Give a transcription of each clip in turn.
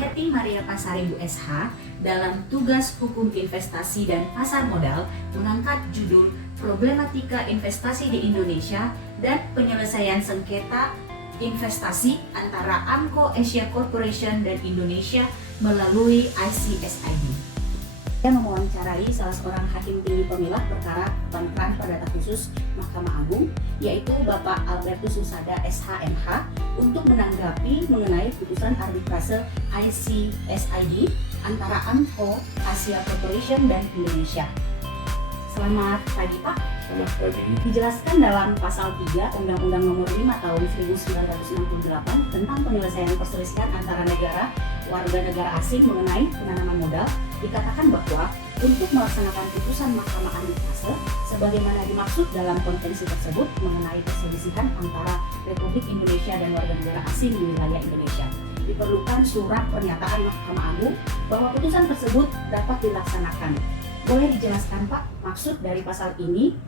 Hetty Maria Pasari USH dalam tugas hukum investasi dan pasar modal mengangkat judul Problematika Investasi di Indonesia dan Penyelesaian Sengketa Investasi antara Amco Asia Corporation dan Indonesia melalui ICSID. Saya mewawancarai salah seorang hakim tinggi pemilah perkara kepaniteran perdata khusus Mahkamah Agung, yaitu Bapak Albertus Susada SHMH, untuk menanggapi mengenai putusan arbitrase ICSID antara Amco Asia Corporation dan Indonesia. Selamat pagi Pak. Selamat pagi. Dijelaskan dalam pasal 3 Undang-Undang Nomor 5 Tahun 1968 tentang penyelesaian perselisihan antara negara warga negara asing mengenai penanaman modal, dikatakan bahwa untuk melaksanakan putusan Mahkamah Arbitrase sebagaimana dimaksud dalam konvensi tersebut mengenai perselisihan antara Republik Indonesia dan warga negara asing di wilayah Indonesia, diperlukan surat pernyataan Mahkamah Agung bahwa putusan tersebut dapat dilaksanakan. Boleh dijelaskan Pak maksud dari pasal ini?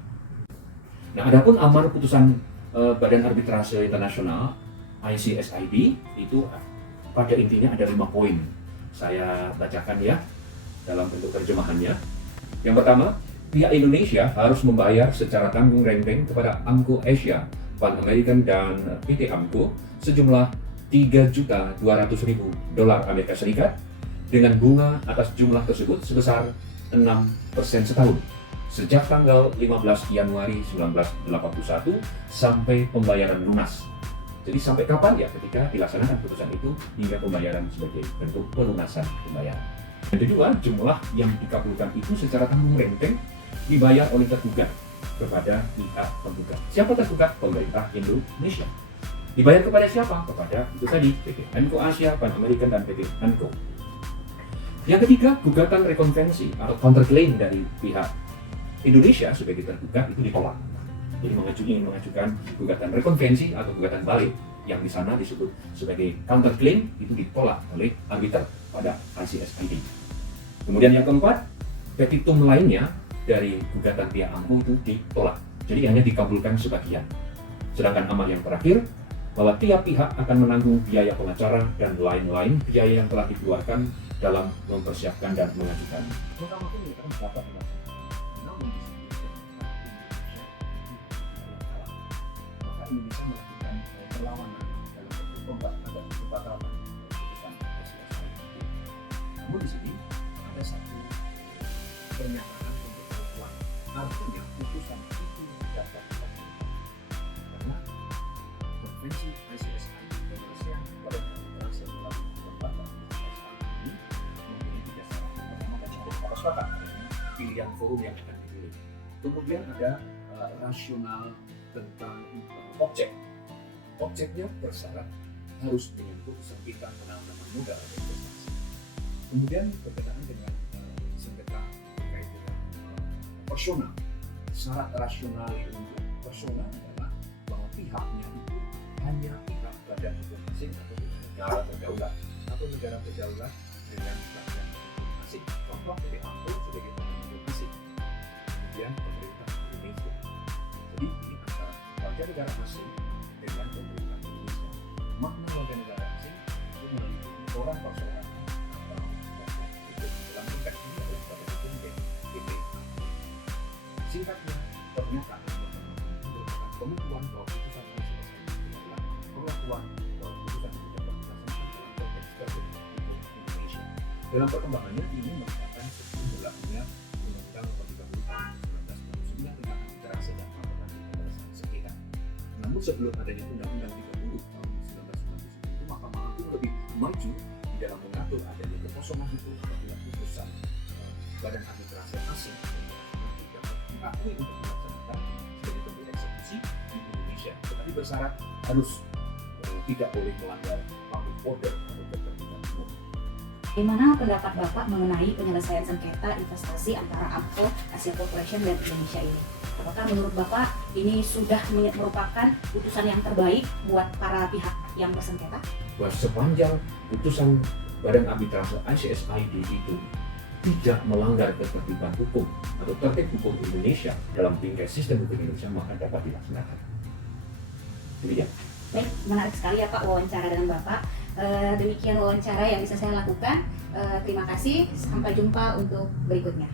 Nah, adapun amar putusan Badan Arbitrase Internasional ICSID itu pada intinya ada 5 poin. Saya bacakan ya dalam bentuk terjemahannya. Yang pertama, pihak Indonesia harus membayar secara tanggung renteng kepada Amco Asia, Pan American dan PT Amco sejumlah $3.200.000 Amerika Serikat dengan bunga atas jumlah tersebut sebesar 6% setahun sejak tanggal 15 Januari 1981 sampai pembayaran lunas. Jadi sampai kapan ya ketika dilaksanakan putusan itu hingga pembayaran sebagai bentuk pelunasan pembayaran. Yang kedua, jumlah yang dikabulkan itu secara tanggung renteng dibayar oleh tergugat kepada pihak penggugat. Siapa tergugat? Pemerintah Indonesia. Dibayar kepada siapa? Kepada itu tadi PT Amco Asia, Pan American dan PT Amco. Yang ketiga, gugatan rekonvensi atau counterclaim dari pihak Indonesia sebagai tergugat itu ditolak. Jadi ingin mengajukan gugatan rekonvensi atau gugatan balik yang di sana disebut sebagai counterclaim itu ditolak oleh arbiter pada ICSID. Kemudian yang keempat, petitum lainnya dari gugatan pihak Amco itu ditolak. Jadi hanya dikabulkan sebagian. Sedangkan amar yang terakhir bahwa tiap pihak akan menanggung biaya pengacara dan lain-lain biaya yang telah dikeluarkan dalam mempersiapkan dan mengajukan. Pertama ini kan dapat namun Indonesia melakukan perlawanan dalam bentuk pembahasan dan pembatalan putusan ICSID. Namun di sini ada satu pernyataan untuk perempuan, artinya putusan itu dapat dilaksanakan karena konvensi ICSID Indonesia pada arbitrase melalui lembaga ICSID ini memiliki dasar pertama dan kata sepakat pilihan forum yang akan dipilih. Kemudian ada rasional tentang objeknya bersyarat harus menyentuh sengketa penanaman modal dan investasi. Kemudian berkaitan dengan sengketa terkait dengan personal, syarat rasional untuk personal adalah bahwa pihaknya itu hanya pihak badan hukum asing atau negara berdaulat atau negara berdaulat dengan badan hukum asing. Contoh PT Amco sebagai badan hukum asing, kemudian pemerintah Indonesia. Jadi ini antara warga negara asing dengan pemerintah Indonesia. Makna warga negara asing itu meliputi orang perseorangan atau dalam konteks ini adalah badan hukum PT Amco. Singkatnya, pernyataan merupakan pengukuhan bahwa putusan ICSID adalah pengakuan bahwa putusan itu dapat dilaksanakan dalam konteks tertentu hukum Indonesia. Dalam perkembangannya ini merupakan sebelum berlakunya Undang-Undang Nomor 30 Tahun 1999 tentang arbitrase dan penyelesaian sengketa. Namun sebelum adanya Undang-Undang 30 tahun 1999 itu Mahkamah Agung lebih maju di dalam mengatur adanya kekosongan hukum apabila putusan badan arbitrase asing itu dapat diakui untuk dilaksanakan sebagai bentuk eksekusi di Indonesia. Tetapi bersyarat harus tidak boleh melanggar public order atau ketertiban umum. Bagaimana pendapat Bapak mengenai penyelesaian sengketa investasi antara Amco Asia Corporation dan Indonesia ini? Apakah menurut Bapak ini sudah merupakan putusan yang terbaik buat para pihak yang bersengketa? Bahwa sepanjang putusan Badan Arbitrase ICSID itu tidak melanggar ketertiban hukum atau tertib hukum Indonesia dalam bingkai sistem hukum Indonesia, maka dapat dilaksanakan. Demikian. Baik, menarik sekali ya Pak wawancara dengan Bapak. Demikian wawancara yang bisa saya lakukan. Terima kasih. Sampai jumpa untuk berikutnya.